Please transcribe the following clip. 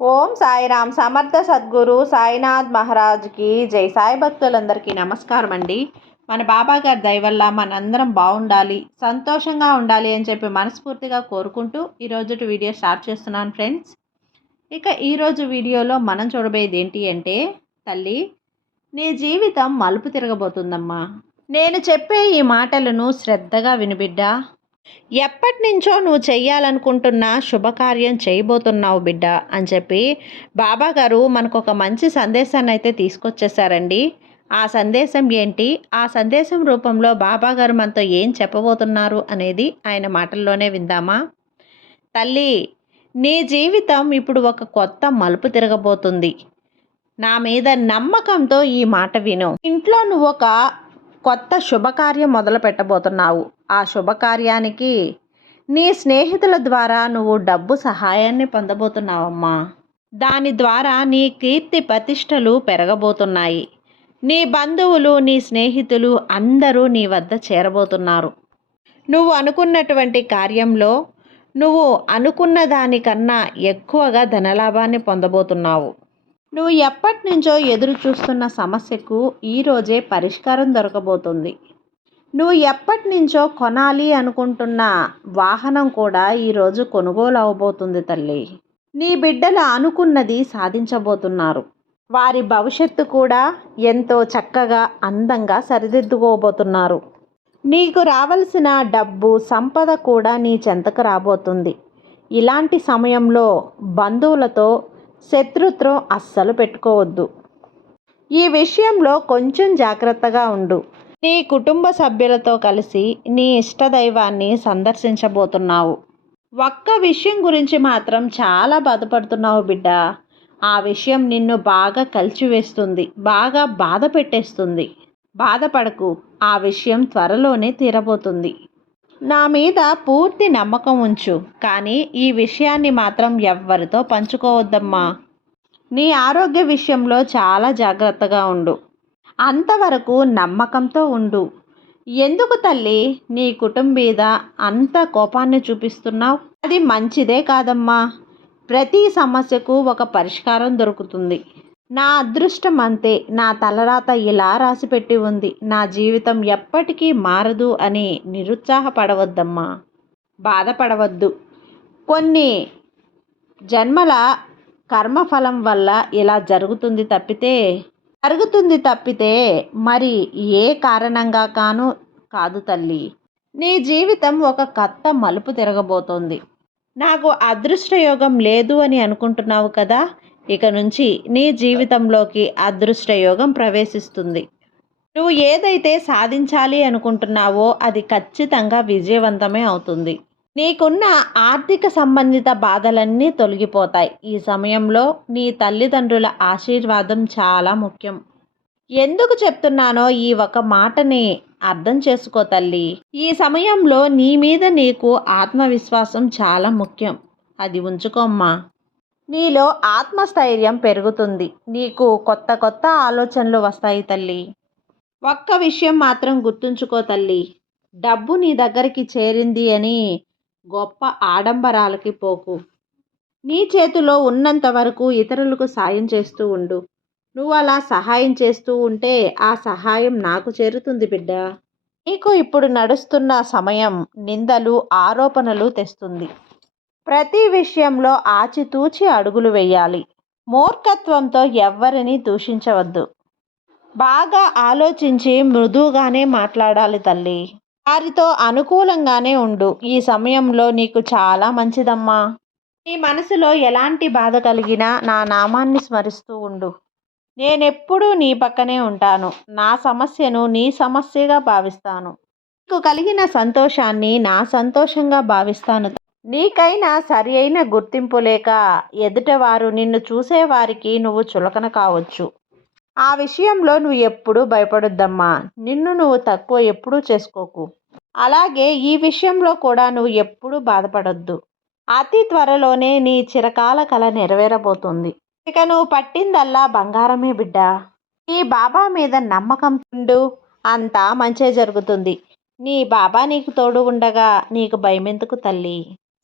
ఓం సాయిరామ్ సమర్థ సద్గురు సాయినాథ్ మహారాజ్కి జై. సాయి భక్తులందరికీ నమస్కారం అండి. మన బాబా గారి దయవల్ల మనందరం బాగుండాలి సంతోషంగా ఉండాలి అని చెప్పి మనస్ఫూర్తిగా కోరుకుంటూ ఈరోజు వీడియో స్టార్ట్ చేస్తున్నాను ఫ్రెండ్స్. ఇక ఈరోజు వీడియోలో మనం చూడబోయేది ఏంటి అంటే తల్లి నీ జీవితం మలుపు తిరగబోతుందమ్మా. నేను చెప్పే ఈ మాటలను శ్రద్ధగా వినిబిడ్డా ఎప్పటి నుంచో నువ్వు చెయ్యాలనుకుంటున్న శుభకార్యం చేయబోతున్నావు బిడ్డ అని చెప్పి బాబా గారు మనకు ఒక మంచి సందేశాన్ని అయితే తీసుకొచ్చేసారండి ఆ సందేశం ఏంటి? ఆ సందేశం రూపంలో బాబా గారు మనతో ఏం చెప్పబోతున్నారు అనేది ఆయన మాటల్లోనే విందామా? తల్లి నీ జీవితం ఇప్పుడు ఒక కొత్త మలుపు తిరగబోతుంది. నా మీద నమ్మకంతో ఈ మాట విను. ఇంట్లో నువ్వు ఒక కొత్త శుభకార్యం మొదలు పెట్టబోతున్నావు. ఆ శుభకార్యానికి నీ స్నేహితుల ద్వారా నువ్వు డబ్బు సహాయాన్ని పొందబోతున్నావమ్మా. దాని ద్వారా నీ కీర్తి ప్రతిష్టలు పెరగబోతున్నాయి. నీ బంధువులు నీ స్నేహితులు అందరూ నీ వద్ద చేరబోతున్నారు. నువ్వు అనుకున్నటువంటి కార్యంలో నువ్వు అనుకున్న దానికన్నా ఎక్కువగా ధనలాభాన్ని పొందబోతున్నావు. నువ్వు ఎప్పటి నుంచో ఎదురు చూస్తున్న సమస్యకు ఈరోజే పరిష్కారం దొరకబోతుంది. నువ్వు ఎప్పటి నుంచో కొనాలి అనుకుంటున్న వాహనం కూడా ఈరోజు కొనుగోలు అవబోతుంది తల్లి. నీ బిడ్డలు అనుకున్నది సాధించబోతున్నారు. వారి భవిష్యత్తు కూడా ఎంతో చక్కగా అందంగా సరిదిద్దుకోబోతున్నారు. నీకు రావలసిన డబ్బు సంపద కూడా నీ చెంతకు రాబోతుంది. ఇలాంటి సమయంలో బంధువులతో శత్రుత్వం అస్సలు పెట్టుకోవద్దు. ఈ విషయంలో కొంచెం జాగ్రత్తగా ఉండు. నీ కుటుంబ సభ్యులతో కలిసి నీ ఇష్టదైవాన్ని సందర్శించబోతున్నావు. ఒక్క విషయం గురించి మాత్రం చాలా బాధపడుతున్నావు బిడ్డ. ఆ విషయం నిన్ను బాగా కలిచివేస్తుంది బాగా బాధ పెట్టేస్తుంది. బాధపడకు ఆ విషయం త్వరలోనే తీరబోతుంది. నా మీద పూర్తి నమ్మకం ఉంచు కానీ ఈ విషయాన్ని మాత్రం ఎవ్వరితో పంచుకోవద్దమ్మా. నీ ఆరోగ్య విషయంలో చాలా జాగ్రత్తగా ఉండు. అంతవరకు నమ్మకంతో ఉండు. ఎందుకు తల్లి? నీ కుటుంబీద అంత కోపాన్ని చూపిస్తున్నావు? అది మంచిదే కాదమ్మా. ప్రతి సమస్యకు ఒక పరిష్కారం దొరుకుతుంది. నా అదృష్టం అంతే. నా తలరాత ఇలా రాసిపెట్టి ఉంది. నా జీవితం ఎప్పటికీ మారదు అని నిరుత్సాహపడవద్దమ్మా. బాధపడవద్దు. కొన్ని జన్మల కర్మఫలం వల్ల ఇలా జరుగుతుంది తప్పితే జరుగుతుంది తప్పితే మరి ఏ కారణంగా కాను? కాదు తల్లి. నీ జీవితం ఒక కత్త మలుపు తిరగబోతోంది. నాకు అదృష్టయోగం లేదు అని అనుకుంటున్నావు కదా? ఇక నుంచి నీ జీవితంలోకి అదృష్టయోగం ప్రవేశిస్తుంది. నువ్వు ఏదైతే సాధించాలి అనుకుంటున్నావో అది ఖచ్చితంగా విజయవంతమే అవుతుంది. నీకున్న ఆర్థిక సంబంధిత బాధలన్నీ తొలగిపోతాయి. ఈ సమయంలో నీ తల్లిదండ్రుల ఆశీర్వాదం చాలా ముఖ్యం. ఎందుకు చెప్తున్నానో ఈ ఒక మాటని అర్థం చేసుకో తల్లి. ఈ సమయంలో నీ మీద నీకు ఆత్మవిశ్వాసం చాలా ముఖ్యం. అది ఉంచుకోమ్మా నీలో ఆత్మస్థైర్యం పెరుగుతుంది. నీకు కొత్త కొత్త ఆలోచనలు వస్తాయి తల్లి. ఒక్క విషయం మాత్రం గుర్తుంచుకో తల్లి. డబ్బు నీ దగ్గరికి చేరింది అని గొప్ప ఆడంబరాలకి పోకు. నీ చేతిలో ఉన్నంత వరకు ఇతరులకు సాయం చేస్తూ ఉండు. నువ్వు అలా సహాయం చేస్తూ ఉంటే ఆ సహాయం నాకు చేరుతుంది బిడ్డ. నీకు ఇప్పుడు నడుస్తున్న సమయం నిందలు ఆరోపణలు తెస్తుంది. ప్రతి విషయంలో ఆచితూచి అడుగులు వేయాలి. మూర్ఖత్వంతో ఎవ్వరిని దూషించవద్దు. బాగా ఆలోచించి మృదువుగానే మాట్లాడాలి తల్లి. వారితో అనుకూలంగానే ఉండు. ఈ సమయంలో నీకు చాలా మంచిదమ్మా. నీ మనసులో ఎలాంటి బాధ కలిగినా నా నామాన్ని స్మరిస్తూ ఉండు. నేనెప్పుడూ నీ పక్కనే ఉంటాను. నా సమస్యను నీ సమస్యగా భావిస్తాను. నీకు కలిగిన సంతోషాన్ని నా సంతోషంగా భావిస్తాను నీకైనా సరి అయిన గుర్తింపు లేక ఎదుటవారు నిన్ను చూసేవారికి నువ్వు చులకన కావచ్చు. ఆ విషయంలో నువ్వు ఎప్పుడూ భయపడొద్దమ్మా. నిన్ను నువ్వు తక్కువ ఎప్పుడూ చేసుకోకు. అలాగే ఈ విషయంలో కూడా నువ్వు ఎప్పుడూ బాధపడొద్దు. అతి త్వరలోనే నీ చిరకాల కళ నెరవేరబోతుంది. ఇక నువ్వు పట్టిందల్లా బంగారమే బిడ్డ. నీ బాబా మీద నమ్మకం ఉండు. అంతా మంచే జరుగుతుంది. నీ బాబా నీకు తోడు ఉండగా నీకు భయమెందుకు తల్లి?